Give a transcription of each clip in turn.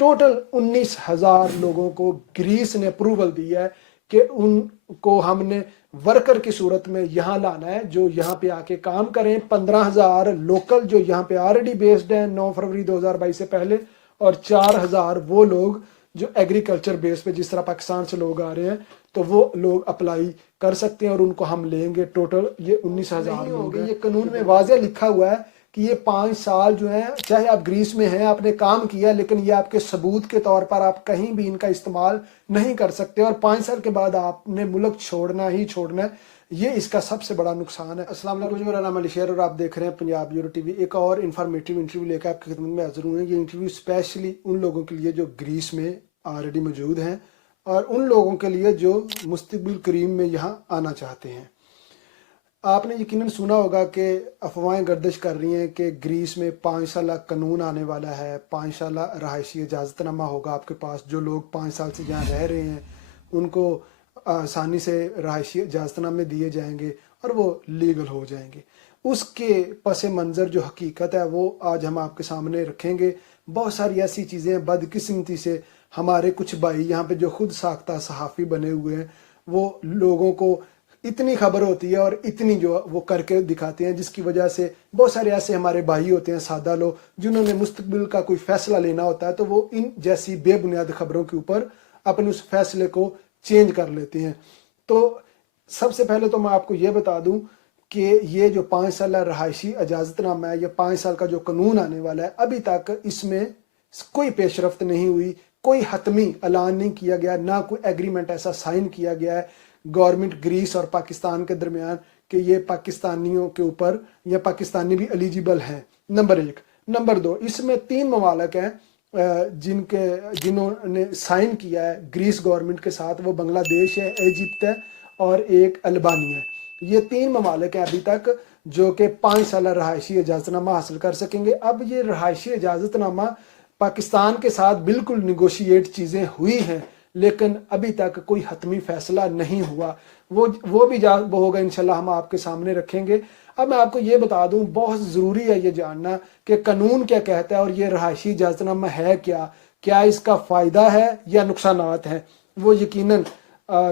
Total 19,000 लोगों को Greece ने अप्रूवल दिया है कि उनको हमने वर्कर की सूरत में यहाँ लाना है, जो यहाँ पे आके काम करें। 15,000 लोकल जो यहाँ पे ऑलरेडी बेस्ड हैं 9 फरवरी 2022 से पहले, और 4,000 वो लोग जो एग्रीकल्चर बेस पे, जिस तरह पाकिस्तान से लोग आ रहे हैं, तो वो लोग अप्लाई कर सकते हैं और उनको हम लेंगे। टोटल ये 19,000 लोग हैं। ये कानून में वाज़ेह लिखा हुआ है कि ये 5 साल जो है, चाहे आप ग्रीस में हैं, आपने काम किया, लेकिन ये आपके सबूत के तौर पर आप कहीं भी इनका इस्तेमाल नहीं कर सकते, और 5 साल के बाद आपने मुल्क छोड़ना ही छोड़ना है। ये इसका सबसे बड़ा नुकसान है। अस्सलाम वालेकुम, मेरा नाम अली शेर और आप देख रहे हैं पंजाब ब्यूरो टीवी। एक और इन्फॉर्मेटिव इंटरव्यू लेकर आपकी खिदमत में हाजिर हुए हैं। ये इंटरव्यू स्पेशली उन लोगों के लिए जो ग्रीस में ऑलरेडी मौजूद हैं, और उन लोगों के लिए जो मुस्तकबिल करीम में यहाँ आना चाहते हैं। आपने यकीनन सुना होगा कि अफवाहें गर्दिश कर रही हैं कि ग्रीस में 5 साल कानून आने वाला है, 5 साल रहायशी इजाज़तनामा होगा आपके पास। जो लोग 5 साल से यहाँ रह रहे हैं उनको आसानी से रहायशी इजाज़तनामे दिए जाएंगे और वो लीगल हो जाएंगे। उसके पस मंज़र जो हकीकत है वो आज हम आपके सामने रखेंगे। बहुत सारी ऐसी चीज़ें बदकिस्मती से हमारे कुछ भाई यहाँ पे जो खुद साख्ता सहाफ़ी बने हुए हैं, वो लोगों को इतनी खबर होती है और इतनी जो वो करके दिखाते हैं, जिसकी वजह से बहुत सारे ऐसे हमारे भाई होते हैं, सादा लोग, जिन्होंने मुस्तकबिल का कोई फैसला लेना होता है, तो वो इन जैसी बेबुनियाद खबरों के ऊपर अपने उस फैसले को चेंज कर लेते हैं। तो सबसे पहले तो मैं आपको ये बता दूं कि ये जो 5 साल रहायशी इजाज़तनामा है, या 5 साल का जो कानून आने वाला है, अभी तक इसमें कोई पेशरफ्त नहीं हुई, कोई हतमी ऐलान नहीं किया गया, ना कोई एग्रीमेंट ऐसा साइन किया गया है गवर्नमेंट ग्रीस और पाकिस्तान के दरमियान कि ये पाकिस्तानियों के ऊपर या पाकिस्तानी भी एलिजिबल हैं। नंबर 1। नंबर 2, इसमें 3 ममालिक हैं जिन्होंने साइन किया है ग्रीस गवर्नमेंट के साथ। वो बांग्लादेश है, इजिप्ट है और एक अल्बानिया है। ये 3 ममालिक हैं अभी तक जो कि 5 साल रहायशी इजाज़तनामा हासिल कर सकेंगे। अब ये रहायशी इजाज़तनामा पाकिस्तान के साथ बिल्कुल निगोशिएट चीज़ें हुई हैं, लेकिन अभी तक कोई हतमी फैसला नहीं हुआ। वो भी वो होगा इंशाल्लाह, हम आपके सामने रखेंगे। अब मैं आपको ये बता दूं, बहुत ज़रूरी है ये जानना कि कानून क्या कहता है और ये रहायशी इजाज़तनामा है क्या इसका फ़ायदा है या नुकसानात हैं। वो यकीनन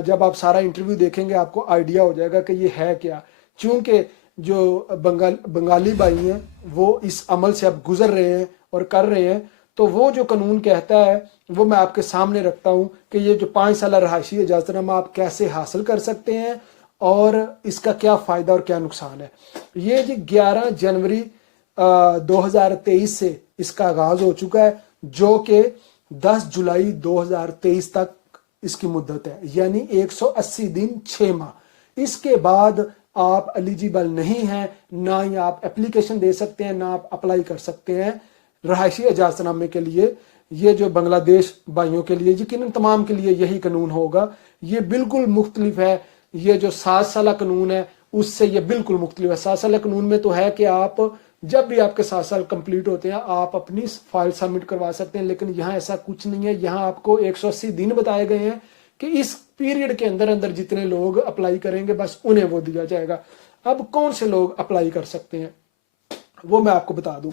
जब आप सारा इंटरव्यू देखेंगे आपको आइडिया हो जाएगा कि ये है क्या। चूँकि जो बंगाली भाई हैं वो इस अमल से अब गुजर रहे हैं और कर रहे हैं, तो वो जो कानून कहता है वो मैं आपके सामने रखता हूँ कि ये जो 5 साल रहायशी इजाज़तनामा आप कैसे हासिल कर सकते हैं और इसका क्या फ़ायदा और क्या नुकसान है। ये जी 11 जनवरी 2023 से इसका आगाज़ हो चुका है, जो कि 10 जुलाई 2023 तक इसकी मुद्दत है, यानी 180 दिन 6 माह। इसके बाद आप एलिजिबल नहीं हैं, ना ही आप एप्लीकेशन दे सकते हैं, ना आप अप्लाई कर सकते हैं रहायशी इजाज़तनामे के लिए। ये जो बांग्लादेश भाइयों के लिए, यकीनन तमाम के लिए यही कानून होगा। ये बिल्कुल मुख्तलिफ है, ये जो 7 साल कानून है उससे ये बिल्कुल मुख्तलिफ है। 7 साल कानून में तो है कि आप जब भी आपके 7 साल कंप्लीट होते हैं आप अपनी फाइल सबमिट करवा सकते हैं, लेकिन यहाँ ऐसा कुछ नहीं है। यहाँ आपको 180 दिन बताए गए हैं कि इस पीरियड के अंदर अंदर जितने लोग अप्लाई करेंगे बस उन्हें वो दिया जाएगा। अब कौन से लोग अप्लाई कर सकते हैं वो मैं आपको बता दूं।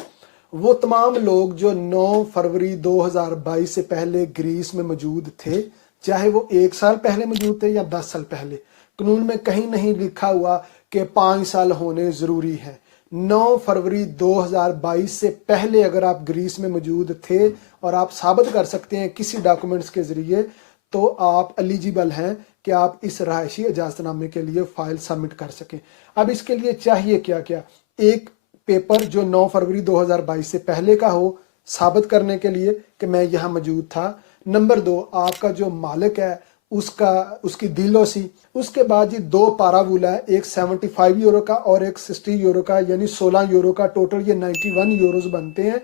वो तमाम लोग जो 9 फरवरी 2022 से पहले ग्रीस में मौजूद थे, चाहे वो 1 साल पहले मौजूद थे या 10 साल पहले। कानून में कहीं नहीं लिखा हुआ कि 5 साल होने ज़रूरी है। 9 फरवरी 2022 से पहले अगर आप ग्रीस में मौजूद थे और आप साबित कर सकते हैं किसी डॉक्यूमेंट्स के ज़रिए, तो आप एलिजिबल हैं कि आप इस रहायशी इजाज़तनामे के लिए फ़ाइल सबमिट कर सकें। अब इसके लिए चाहिए क्या क्या? एक पेपर जो 9 फरवरी 2022 से पहले का हो, साबित करने के लिए कि मैं यहाँ मौजूद था। नंबर 2, आपका जो मालिक है उसकी दिलोसी। उसके बाद ये 2 पारावूला है, एक 75 यूरो का और एक 60 यूरो का, यानी 16 यूरो का। टोटल ये 91 यूरोज बनते हैं।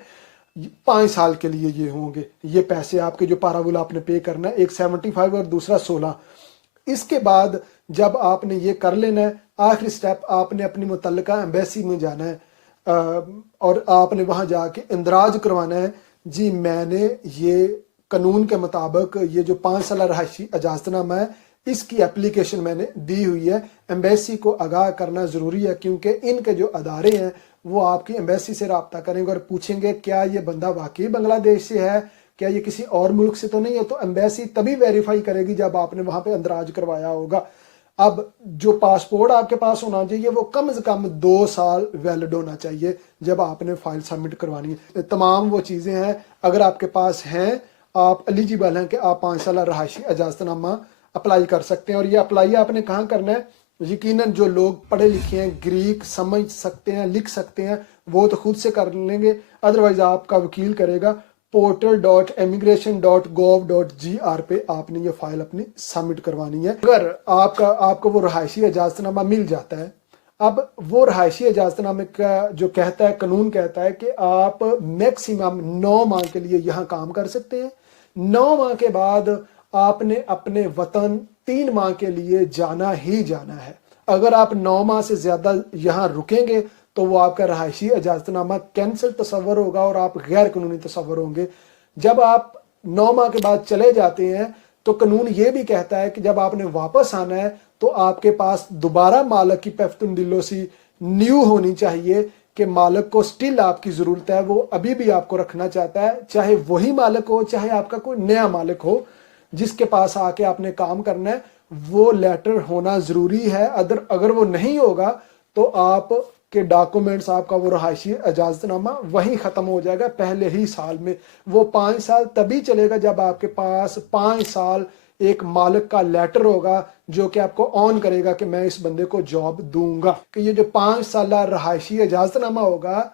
5 साल के लिए ये होंगे ये पैसे आपके जो पारावूला आपने पे करना है, एक 75 और दूसरा 16। इसके बाद जब आपने ये कर लेना है, आखिरी स्टेप आपने अपनी मुतल्लिका एम्बेसी में जाना है और आपने वहाँ जाके इंदराज करवाना है, जी मैंने ये कानून के मुताबिक ये जो 5 साल रहायशी इजाज़तनामा है इसकी एप्लीकेशन मैंने दी हुई है। एम्बेसी को आगाह करना ज़रूरी है, क्योंकि इनके जो अदारे हैं वो आपकी एम्बेसी से रब्ता करेंगे और पूछेंगे क्या ये बंदा वाकई बांग्लादेश से है, क्या ये किसी और मुल्क से तो नहीं है, तो एम्बेसी तभी वेरीफाई करेगी जब आपने वहां पे अंदराज करवाया होगा। अब जो पासपोर्ट आपके पास होना चाहिए वो कम से कम 2 साल वैलिड होना चाहिए जब आपने फाइल सबमिट करवानी है। तमाम वो चीज़ें हैं, अगर आपके पास हैं, आप एलिजिबल हैं कि आप 5 साल रहायशी इजाज़तनामा अप्लाई कर सकते हैं। और ये अप्लाई आपने कहाँ करना है, यकीनन जो लोग पढ़े लिखे हैं, ग्रीक समझ सकते हैं, लिख सकते हैं, वो तो खुद से कर लेंगे, अदरवाइज आपका वकील करेगा। portal.immigration.gov.gr पे आपने ये फाइल अपनी सबमिट करवानी है। अगर आपको वो रहायशी इजाज़तनामा मिल जाता है, अब वो रहायशी इजाज़तनामे का जो कहता है, कानून कहता है कि आप मैक्सिमम 9 माह के लिए यहाँ काम कर सकते हैं। 9 माह के बाद आपने अपने वतन 3 माह के लिए जाना ही जाना है। अगर आप 9 माह से ज़्यादा यहाँ रुकेंगे तो वो आपका रहायशी इजाज़तनामा कैंसिल तस्वर होगा और आप गैर कानूनी तस्वर होंगे। जब आप 9 माह के बाद चले जाते हैं तो कानून ये भी कहता है कि जब आपने वापस आना है तो आपके पास दोबारा मालिक की पेफ्तुनदिलोसी न्यू होनी चाहिए कि मालिक को स्टिल आपकी ज़रूरत है, वो अभी भी आपको रखना चाहता है, चाहे वही मालिक हो चाहे आपका कोई नया मालिक हो जिसके पास आके आपने काम करना है, वो लेटर होना ज़रूरी है। अगर वो नहीं होगा तो आप के डॉक्यूमेंट्स, आपका वो रहायशी इजाज़तनामा वहीं ख़त्म हो जाएगा पहले ही साल में। वो 5 साल तभी चलेगा जब आपके पास 5 साल एक मालिक का लेटर होगा जो कि आपको ऑन करेगा कि मैं इस बंदे को जॉब दूंगा। कि ये जो 5 साल रहायशी इजाज़तनामा होगा,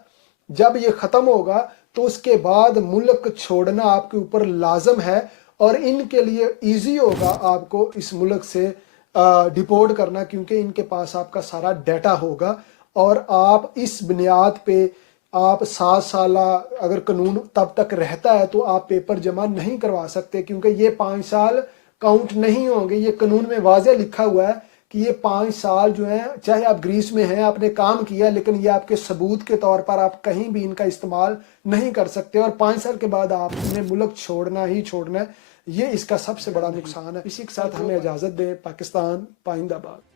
जब ये ख़त्म होगा तो उसके बाद मुल्क छोड़ना आपके ऊपर लाजम है और इनके लिए ईजी होगा आपको इस मुल्क से डिपोर्ट करना, क्योंकि इनके पास आपका सारा डाटा होगा और आप इस बुनियाद पे आप 7 साल अगर कानून तब तक रहता है तो आप पेपर जमा नहीं करवा सकते, क्योंकि ये 5 साल काउंट नहीं होंगे। ये कानून में वाज़े लिखा हुआ है कि ये 5 साल जो है, चाहे आप ग्रीस में हैं, आपने काम किया, लेकिन ये आपके सबूत के तौर पर आप कहीं भी इनका इस्तेमाल नहीं कर सकते और 5 साल के बाद आपने मुल्क छोड़ना ही छोड़ना है। ये इसका सबसे बड़ा नुकसान है। इसी के साथ हमें इजाज़त दें। पाकिस्तान पाइंदाबाद।